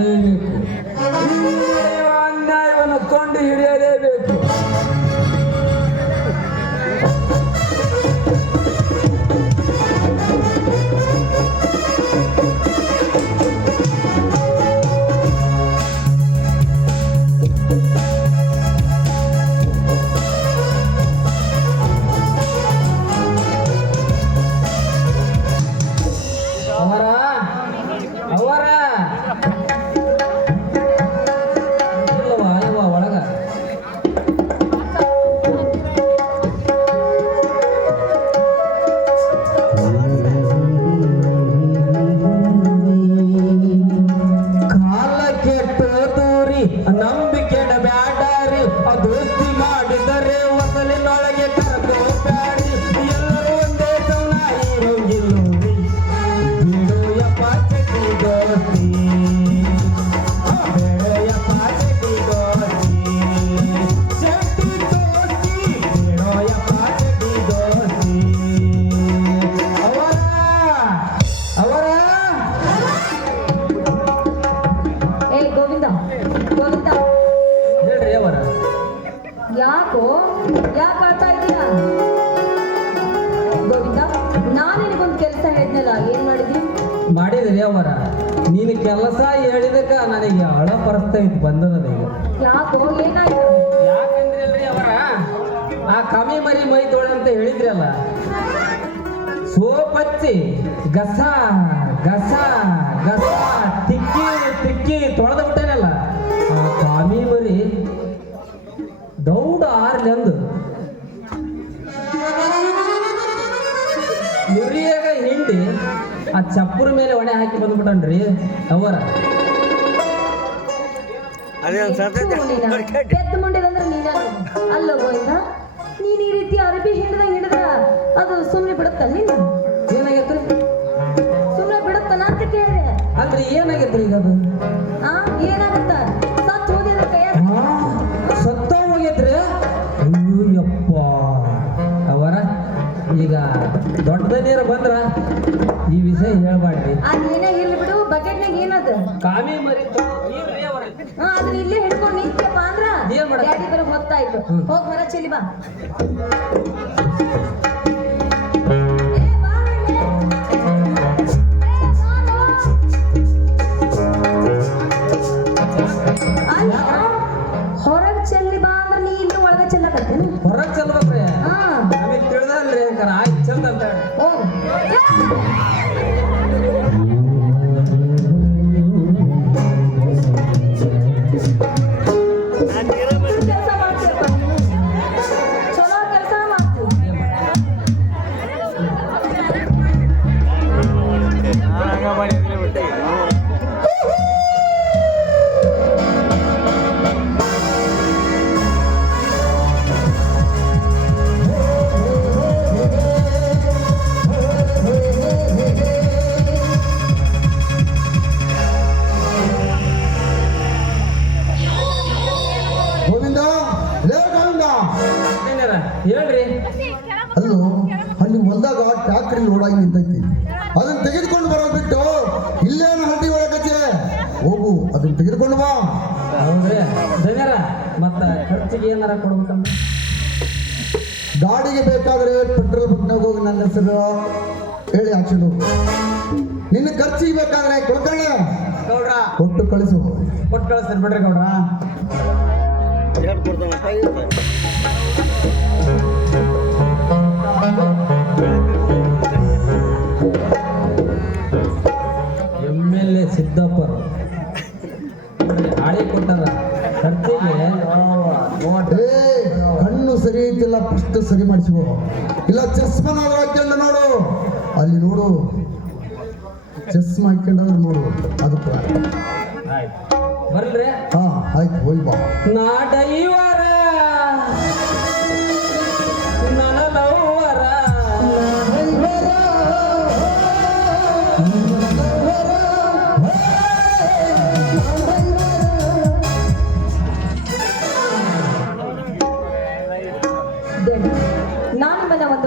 ಈ ಅನ್ಯಾಯವನ್ನು ಕೊಂಡು ಹಿಡಿಯಲೇಬೇಕು ಅಂತ ಹೇಳಿದ್ರಲ್ಲ? ಸೋಪ್ ಹಚ್ಚಿ ಗಸ ಗಸ ಗಸ ತಿಕ್ಕಿ ತಿಕ್ಕಿ ತೊಳೆದ ಬಿಟ್ಟೇನಲ್ಲ? ಆ ಕಾಮಿ ಮರಿ ದೌಡ ಆರ್ಲಿ ಅಂದು. ಮುರಿಯಾಗ ಹಿಂಡಿ ಆ ಚಪ್ಪರ ಮೇಲೆ ಒಣೆ ಹಾಕಿ ಬಂದ್ಬಿಟ್ಟನ್ರಿ ಅವರ ಅದೇ ಮುಂಡಿದಂದ್ರೆ ನೀನ? ಅಲ್ಲೋ ಗೋವಿಂದ? ರೀತಿ ಅರಬಿ ಹಿಂಡ್ದಂಗ್ ಹಿಡಿದ ಅದು ಸುಮ್ಮನೆ ಬಿಡುತ್ತಲ್ಲ ನೀನು? ಬರೋ ಹೊತ್ತಾಯ್ತು ಹ್ಮ್. ಹೋಗ್ ಧನ್ಯರ ಮತ್ತ ಖರ್ಚಿಗೆ ಏನಾರ ಕೊಡ್ಬೇಕಂದ್ರೆ? ಗಾಡಿಗೆ ಬೇಕಾದ್ರೆ ಪೆಟ್ರೋಲ್ ಬಂಕ್ನಾಗ ಹೋಗಿ ನನ್ನ ಹೆಸರು ಹೇಳಿ ಹಾಕ್ಸಿದ್ರು ನಿನ್ನ ಖರ್ಚಿಗೆ ಬೇಕಾದ್ರೆ ಕೊಡ್ತಾಳೆ? ಗೌಡ್ರ. ಕೊಟ್ಟು ಕಳಿಸು. ಕೊಟ್ಟು ಕಳಿಸ್ತೀನಿ ಬಿಡ್ರಿ ಗೌಡ್ರ. M L A Siddappa. ಹಾಳಿ ಕೊಟ್ಟಾರ ಕಣ್ಣು ಸರಿ ಐತಿಲ್ಲ ಫಸ್ಟ್ ಸರಿ ಮಾಡಿಸುವ ಇಲ್ಲ ಚಸ್ಮನ ಹಾಕೊಂಡು ನೋಡು. ಅಲ್ಲಿ ನೋಡು. ಚಸ್ಮ ಹಾಕೊಂಡ್ರೆ ನೋಡು. ಅದಕ್ಕೆ ಬರ್ಲ್ರಿ? ಹಾ ಆಯ್ತು ಹೋಯ್ ಬಾ.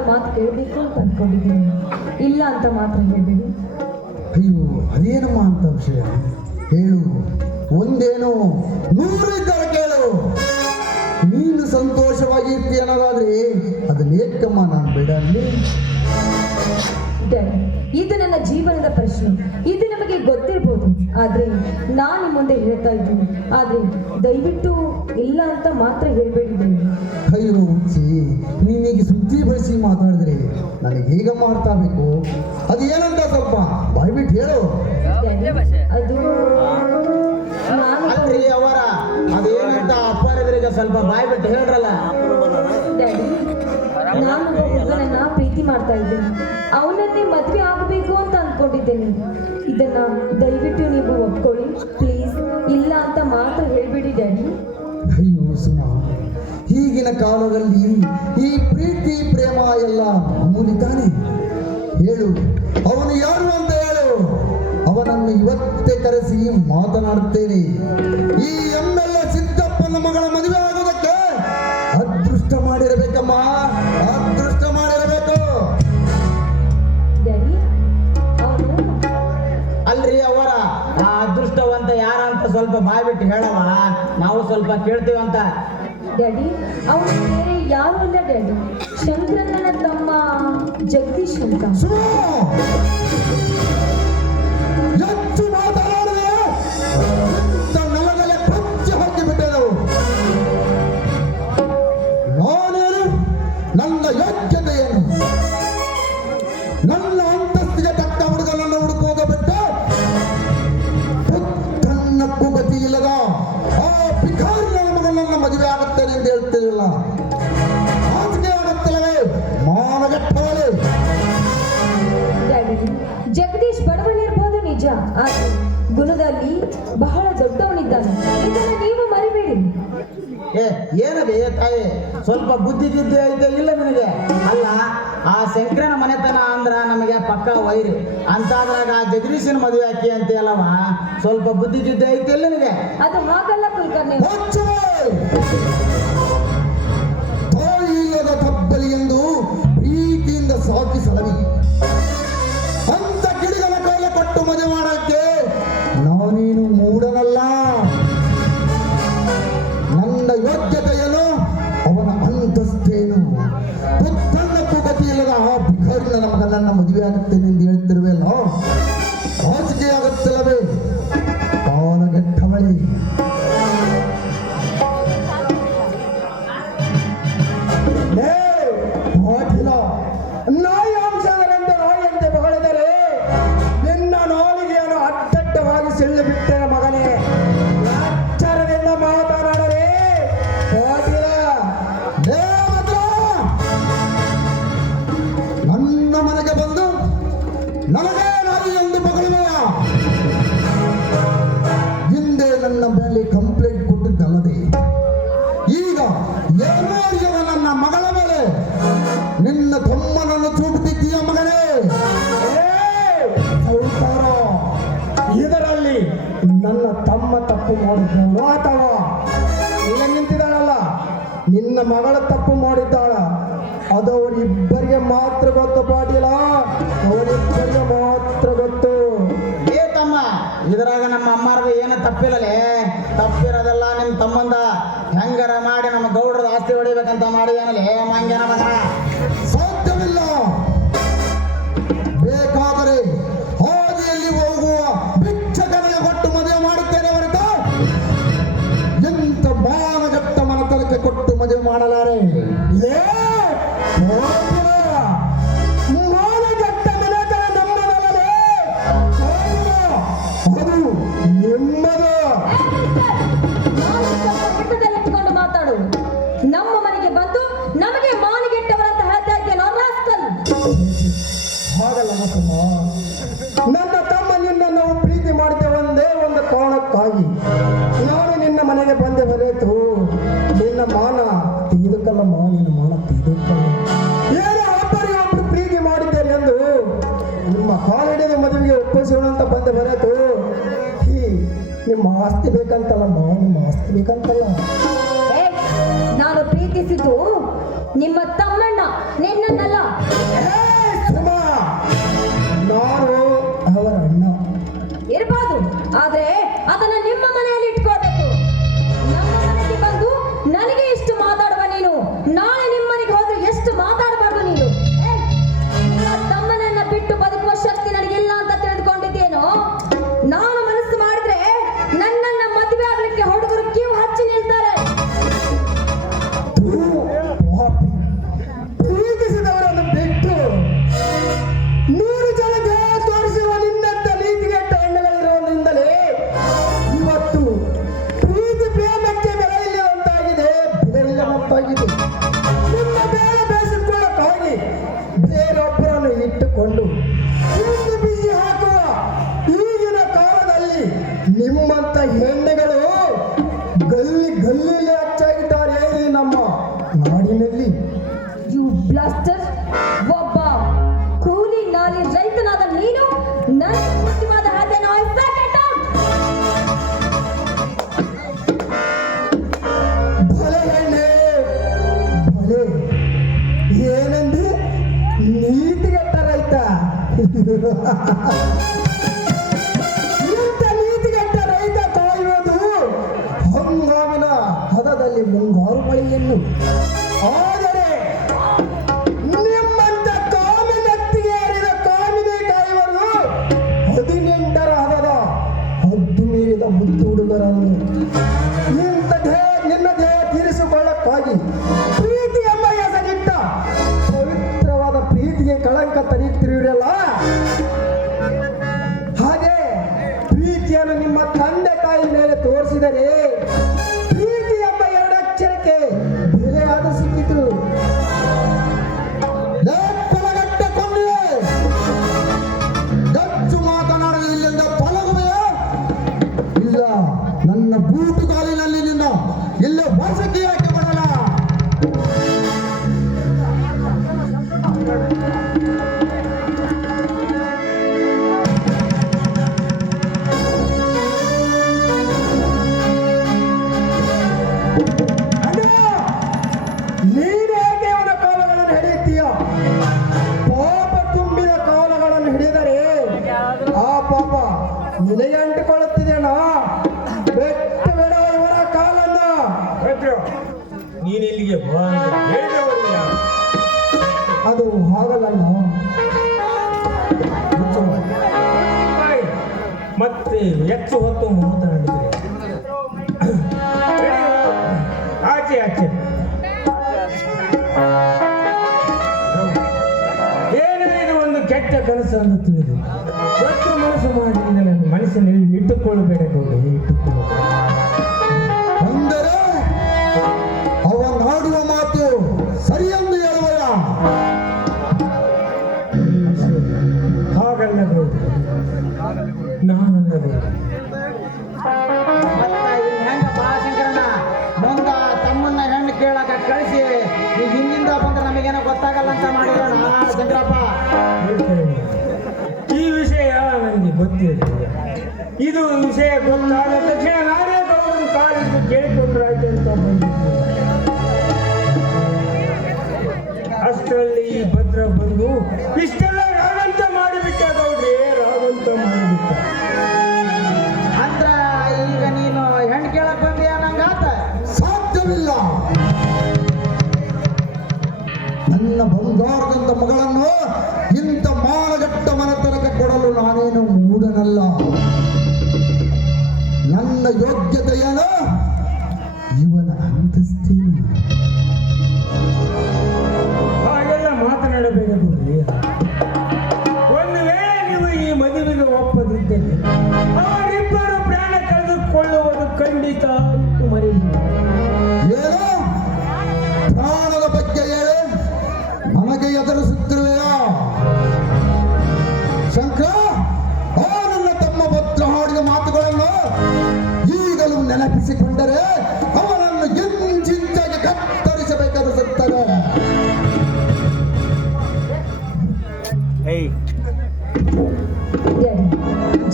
ಮಾತು ಕೇಳಬೇಕು ಅಂತ ಅನ್ಕೊಂಡಿದ್ದೀನಿ. ಇಲ್ಲ ಅಂತ ಮಾತ್ರ ಹೇಳ್ಬೇಡಿ. ಅಯ್ಯೋ, ಅದೇನಮ್ಮ ಅಂತ ವಿಷಯ? ಹೇಳು. ಒಂದೇನು ನೂರು ಇದ್ದರೆ ಕೇಳು. ನೀನು ಸಂತೋಷವಾಗಿ ಇರ್ತೀಯ ಅನ್ನೋದಾದ್ರೆ ಅದನ್ನ ಏಕಮ್ಮ ನಾನು ಬಿಡಲ್ಲಿ. ಡ್ಯಾಡಿ ಇದು ನನ್ನ ಜೀವನದ ಪ್ರಶ್ನೆ. ಇದು ನಮಗೆ ಗೊತ್ತಿರ್ಬೋದು. ಆದ್ರೆ ನಾನು ಮುಂದೆ ಹೇಳ್ತಾ ಇದ್ದೀನಿ. ಆದ್ರೆ ದಯವಿಟ್ಟು ಇಲ್ಲ ಅಂತ ಮಾತ್ರ ಹೇಳ್ಬೇಡಿ. ಡ್ಯಾಡಿ. ಅಯ್ಯೋ ಹುಚ್ಚಿ ನೀನೀಗ ಸುದ್ದಿ ಬಳಸಿ ಮಾತಾಡಿದ್ರೆ ನನಗೆ ಹೇಗ ಮಾಡ್ತಾ ಬೇಕು ಅದು ಏನಂತ ಸ್ವಲ್ಪ ಬಾಯ್ಬಿಟ್ಟು ಹೇಳು. ಅದು ಅಲ್ರಿ ಅವರ ಅದೇನಂತ ಅಪ್ಪ ಸ್ವಲ್ಪ ಬಾಯ್ಬಿಟ್ಟು ಹೇಳ್ರಲ್ಲ? ಡ್ಯಾಡಿ ನಾನು ಒಬ್ಬ ಹುಡುಗನನ್ನ ಪ್ರೀತಿ ಮಾಡ್ತಾ ಇದ್ದೇನೆ. ಅವನನ್ನೇ ಮದುವೆ ಆಗಬೇಕು ಅಂತ ಅಂದ್ಕೊಂಡಿದ್ದೇನೆ ಇದನ್ನ ದಯವಿಟ್ಟು ನೀವು ಒಪ್ಕೊಳ್ಳಿ. ಪ್ಲೀಸ್ ಇಲ್ಲ ಅಂತ ಮಾತ್ರ ಹೇಳ್ಬಿಡಿ, ಡ್ಯಾಡಿ. ಅಯ್ಯೋ, ಸುಮ. ಈಗಿನ ಕಾಲದಲ್ಲಿ ಈ ಪ್ರೀತಿ, ಪ್ರೇಮ ಎಲ್ಲ ಮೂಲಿತಾನೆ ಹೇಳು, ಅವನು ಯಾರು ಅಂತ ಹೇಳು. ಅವನನ್ನು ಇವತ್ತೇ ಕರೆಸಿ ಮಾತನಾಡುತ್ತೇನೆ. ಈ ಎಮ್ಮೆಲ್ಲ ಸಿದ್ದಪ್ಪನ ಮಗಳ ಮದುವೆ ಆಗೋದಕ್ಕೆ ಸ್ವಲ್ಪ ಬಾಯ್ ಬಿಟ್ಟು ಹೇಳವ ನಾವು ಸ್ವಲ್ಪ ಕೇಳ್ತೀವಂತ ಡ್ಯಾಡಿ ಅವನು ಬೇರೆ ಯಾರು ಅಲ್ಲ ಡ್ಯಾಡಿ. ಚಂದ್ರನ ತಮ್ಮ ಜಗದೀಶ್ ಅಂತ. ಏ ಏನದೆ ತಾಯಿ? ಸ್ವಲ್ಪ ಬುದ್ಧಿ ಗಿದ್ದಿ ಐತೆ ಇಲ್ಲ ನಿನಗೆ? ಅಲ್ಲ ಆ ಶಂಕರನ ಮನೆತನ ಅಂದ್ರ ನಮಗೆ ಪಕ್ಕ ವೈರಿ. ಅಂತಾದ್ರಾಗ ಆ ಜಗದೀಶನ ಮದುವೆ ಹಾಕಿ ಅಂತೀಯಲ್ಲವ ಸ್ವಲ್ಪ ಬುದ್ಧಿ ಗಿದ್ದಿ ಐತೆ ಇಲ್ಲ ನಿನಗೆ? ಅದು ಹಾಗಲ್ಲ ಕುಲಕರ್ಣಿ! ತಾಯಿ ಇಲ್ಲದ ತಬ್ಬಲಿ ಎಂದು ಪ್ರೀತಿಯಿಂದ ಸಾಕಿ ಸಲವಿ ಅಂತ ಗಿಡಗಳ ಕೈಲ ಕೊಟ್ಟು ಮದುವೆ ಮಾಡಕ್ಕೆ ನಾನೇನು ಮೂಡನಲ್ಲ ನನ್ನ ಯೋಗ್ಯತೆಯನ್ನು ಅವನ ಅಂತಸ್ತೇನು ಪುತ್ತನ್ನಕ್ಕೂ ಗತಿ ಇಲ್ಲದ ಆ ಭಿಕಾರಿನ ನನ್ನ ಮದುವೆ ಆಗುತ್ತೇನೆ ನನಗೆ ನಾನು ಎಂದು ಬಗಳುವೆಯ? ಹಿಂದೆ ನನ್ನ ಮೇಲೆ ಕಂಪ್ಲೇಂಟ್ ಕೊಟ್ಟಿದ್ದಲ್ಲದೆ. ಈಗ ಏನಾರಿಯರ ನನ್ನ ಮಗಳ ಮೇಲೆ ನಿನ್ನ ತಮ್ಮನನ್ನು ಚೂಪುತ್ತಿದ್ದೀಯ ಮಗನೇ? ಸೌಕಾರ ಇದರಲ್ಲಿ ನನ್ನ ತಮ್ಮ ತಪ್ಪು ಮಾಡಿದ್ದವನು ಅಥವಾ ಇಲ್ಲ, ನಿಂತಿದ್ದಾಳಲ್ಲ. ನಿನ್ನ ಮಗಳ ತಪ್ಪು ಮಾಡಿದ್ದಾಳ. ಅದು ಅವರಿಬ್ಬರಿಗೆ ಮಾತ್ರ ಗೊತ್ತು, ಪಾಟೀಲ. ತಪ್ಪಿಲ್ಲಲೇ ತಪ್ಪಿರೋದೆಲ್ಲ ನಿಮ್ಮ ತಮ್ಮಂದ ಹೆಂಗರ ಮಾಡಿ ನಮ್ಮ ಗೌಡ್ರದ ಆಸ್ತಿ ಹೊಡಿಬೇಕಂತ ಮಾಡಿ ಏನಲೇ ಮಂಗ್ಯನ ಮಗನ ಸಾಧ್ಯವಿಲ್ಲ ಬೇಕಾದರೆ ಹೋದಿಯಲ್ಲಿ ಹೋಗುವ ಭಿಕ್ಷಕನಿಗೆ ಕೊಟ್ಟು ಮದುವೆ ಮಾಡುತ್ತೇನೆ ಹೊರತು ಎಂತ ಮಾನಗಟ್ಟ ಮನತನಕ್ಕೆ ಕೊಟ್ಟು ಮದುವೆ ಮಾಡಲಾರೆ ಹೋಗುವ. ಮಾನಗೆಟ್ಟ ಮನೆತನ ನಮ್ಮದಲ್ಲವೇ? ಹೋಗುವ. ಅದು ನಿಮ್ಮದು ನಿಮ್ಮ ಆಸ್ತಿ ಬೇಕಂತಲ್ಲಮ್ಮ ನಿಮ್ಮ ಆಸ್ತಿ ಬೇಕಂತಲ್ಲ. ನಾನು ಪ್ರೀತಿಸಿದ್ದು ನಿಮ್ಮ ತಮ್ಮಣ್ಣ ನಿನ್ನನ್ನಲ್ಲ. ನಾಡಿನಲ್ಲಿ ಯು ಬ್ಲಾಸ್ಟರ್ ಒಬ್ಬ ಕೂಲಿ ನಾಲಿ ರೈತನಾದ ನೀನು ನನ್ನ ಬುದ್ಧಿವಾದ ಭಲೆ ಏನಂದ್ರೆ ನೀತಿಗೆ ರೈತ. ಇಂಥ ಹದದಲ್ಲಿ ಮುಂಗಾರು ಮಳೆಯನ್ನು ಆದರೆ ನನ್ನ ಬೂಟು ಕಾಲಿನಲ್ಲಿ ನಿನ್ನ ಇಲ್ಲೇ ಕಾಲಗಳನ್ನು ಯಾಕೆ ಮಾಡಲ್ಲ ಪಾಪ ನೀನು ಯಾರು? ಅದು ಹಾಗಲ್ಲ ಮತ್ತೆ ಹೆಚ್ಚು ಹೊತ್ತು ಆಚೆ ಆಚೆ. ಏನು ಇದು ಒಂದು ಕೆಟ್ಟ ಕನಸು ಅಂತ ತಿಳಿದು ಮನಸ್ಸು ಮಾಡಿ ನನ್ನ ಮನಸ್ಸಿನಲ್ಲಿ ಇಟ್ಟುಕೊಳ್ಳಬೇಡ ಇಟ್ಟುಕೊಳ್ಳಿ. ಅಷ್ಟರಲ್ಲಿ ಈ ಭದ್ರ ಬಂದು ಇಷ್ಟೆಲ್ಲ ರಾಗಂತ ಮಾಡಿಬಿಟ್ಟ ಗೌಡ್ರಿ ರಾಗಂತ ಮಾಡಿಬಿಟ್ಟ. ಅಂದ್ರ ಈಗ ನೀನು ಹೆಣ್ಣು ಕೇಳಕ್ ಬಂದಿಯ ನಂಗಾತ ಸಾಧ್ಯವಿಲ್ಲ. ನನ್ನ ಬಂಗಾರದಂತ ಮಗಳನ್ನು ಇಂಥ ಮಾನಗಟ್ಟ ಮನತನಕ್ಕೆ ಕೊಡಲು ನಾನೇನು ಮೂಢನಲ್ಲ. ನನ್ನ ಯೋಗ್ಯತೆಯನು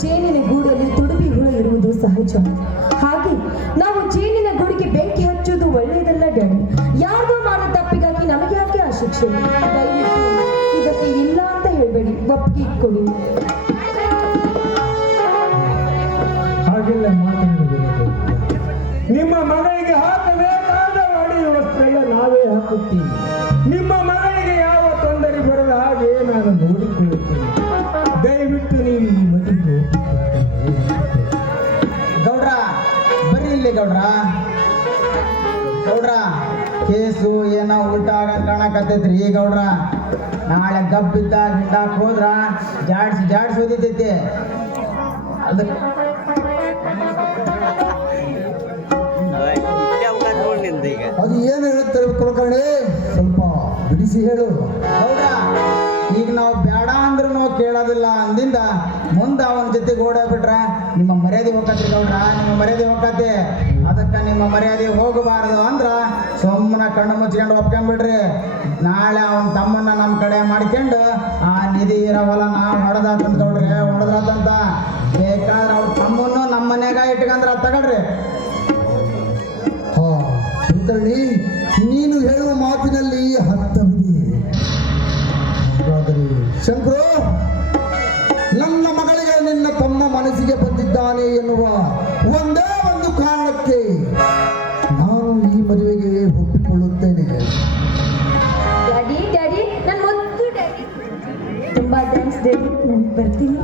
ಜೇನಿನ ಗೂಡಲ್ಲಿ ತುಡುಬಿ ಹುಳ ಇರುವುದು ಸಹಜ. ಹಾಗೆ ನಾವು ಜೇನಿನ ಗೂಡಿಗೆ ಬೆಂಕಿ ಹಚ್ಚುವುದು ಒಳ್ಳೆಯದಲ್ಲ ಡ್ಯಾಡಿ ಯಾರ್ದೋ ಮಾಡೋ ತಪ್ಪಿಗಾಗಿ ನಮಗೆ ಯಾಕೆ ಆ ಶಿಕ್ಷೆ? ಇದಕ್ಕೆ ಇಲ್ಲ ಅಂತ ಹೇಳ್ಬೇಡಿ. ಒಪ್ಪಿಗೆ ಇಟ್ಕೊಡಿ ಗೌಡ್ರ ಕೇಸು ಏನೋ ಉಲ್ಟಾ ಕಾಣಕತ್ತೈತ್ರಿ ಈ ಗೌಡ್ರ. ನಾಳೆ ಗಬ್ಬಿದ್ದ ಗಿಡ್ಡಾಕ್ ಹೋದ್ರ ಜಾಡ್ಸಿ ಜಾಡ್ಸಿ ಓದಿತೈತಿ ಅದಕ್ಕೆ ಅದು ಏನು ಹೇಳುತ್ತೆ ಕುಲಕರ್ಣಿ? ಸ್ವಲ್ಪ ಬಿಡಿಸಿ ಹೇಳು. ಗೌಡ್ರ ಈಗ ನಾವು ಬೇಡ ಅಂದ್ರೂ ಕೇಳೋದಿಲ್ಲ ಅಂದಿಂದ ಮುಂದೆ ಅವನ ಜೊತೆ ಗೋಡ ಬಿಟ್ರ ನಿಮ್ಮ ಮರ್ಯಾದೆ ಹೋಗತ್ತೆ ಗೌಡ್ರ, ನಿಮ್ಮ ಮರ್ಯಾದೆ ಹೋಗತ್ತೆ. ಅದಕ್ಕೆ ನಿಮ್ಮ ಮರ್ಯಾದೆ ಹೋಗಬಾರದು ಅಂದ್ರ ಸುಮ್ಮನೆ ಕಣ್ಣು ಮುಚ್ಕೊಂಡು ಒಪ್ಕೊಂಡ್ಬಿಡ್ರಿ ನಾಳೆ ಅವನ ತಮ್ಮನ್ನ ನಮ್ಮ ಕಡೆ ಮಾಡ್ಕೊಂಡು, ಆ ನಿಧಿ ಇರವಲ್ಲ ನಾವು ಹೊಡೆದಂತ ಗೌಡ್ರಿ, ಹೊಡೆದಾತಂತ. ಬೇಕಾದ್ರೆ ಅವ್ರ ತಮ್ಮನ್ನು ನಮ್ಮ ಮನ್ಯಾಗ ಇಟ್ಕಂದ್ರ ತಗೊಳ್ರಿ. ಹಾ ನೀನು ಹೇಳುವ ಶಂಕರು ನನ್ನ ಮಗಳಿಗೆ ನಿನ್ನ ತಮ್ಮ ಮನಸ್ಸಿಗೆ ಬಂದಿದ್ದಾನೆ ಎನ್ನುವ ಒಂದೇ ಒಂದು ಕಾರಣಕ್ಕೆ ನಾನು ಈ ಮದುವೆಗೆ ಒಪ್ಪಿಕೊಳ್ಳುತ್ತೇನೆ. ತುಂಬಾ ಥ್ಯಾಂಕ್ಸ್ ಬರ್ತೀನಿ.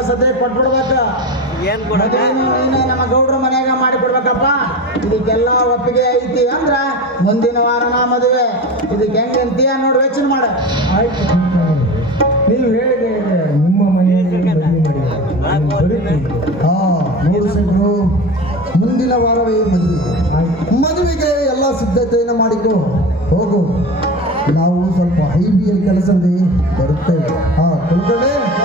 ಅದನ್ನ ಕೊಟ್ಬಿಡ್ಬೇಕ. ಏನ್ ನಮ್ಮ ಗೌಡ್ರ ಮನೆಯಾಗ ಮಾಡಿ ಬಿಡ್ಬೇಕಪ್ಪ ಇದಕ್ಕೆಲ್ಲ ಒಪ್ಪಿಗೆ ಐತಿ ಅಂದ್ರ ಮುಂದಿನ ವಾರನ ಮದುವೆ. ಇದಕ್ಕೆ ಹೆಂಗ್ ಅಂತೀಯ ನೋಡಿ ಯೋಚನೆ ಮಾಡ. ಆಯ್ತು ನೀವು ಹೇಳಿದೆ ನಿಮ್ಮ ಮನೆಯಲ್ಲಿ ಹಾ ಮುಂದಿನ ವಾರವೇ ಮದುವೆ. ಮದುವೆಗೆ ಎಲ್ಲ ಸಿದ್ಧತೆಯನ್ನು ಮಾಡಿದ್ದು ಹೋಗು. ನಾವು ಸ್ವಲ್ಪ ಹೈಬಿಯಲ್ಲಿ ಕೆಲಸವಿದೆ ಬರುತ್ತೇವೆ. ಹಾ ಕುಲಕರ್ಣಿ. ಗೌಡ್ರ ನಡಿ ಹೋಗೋಣ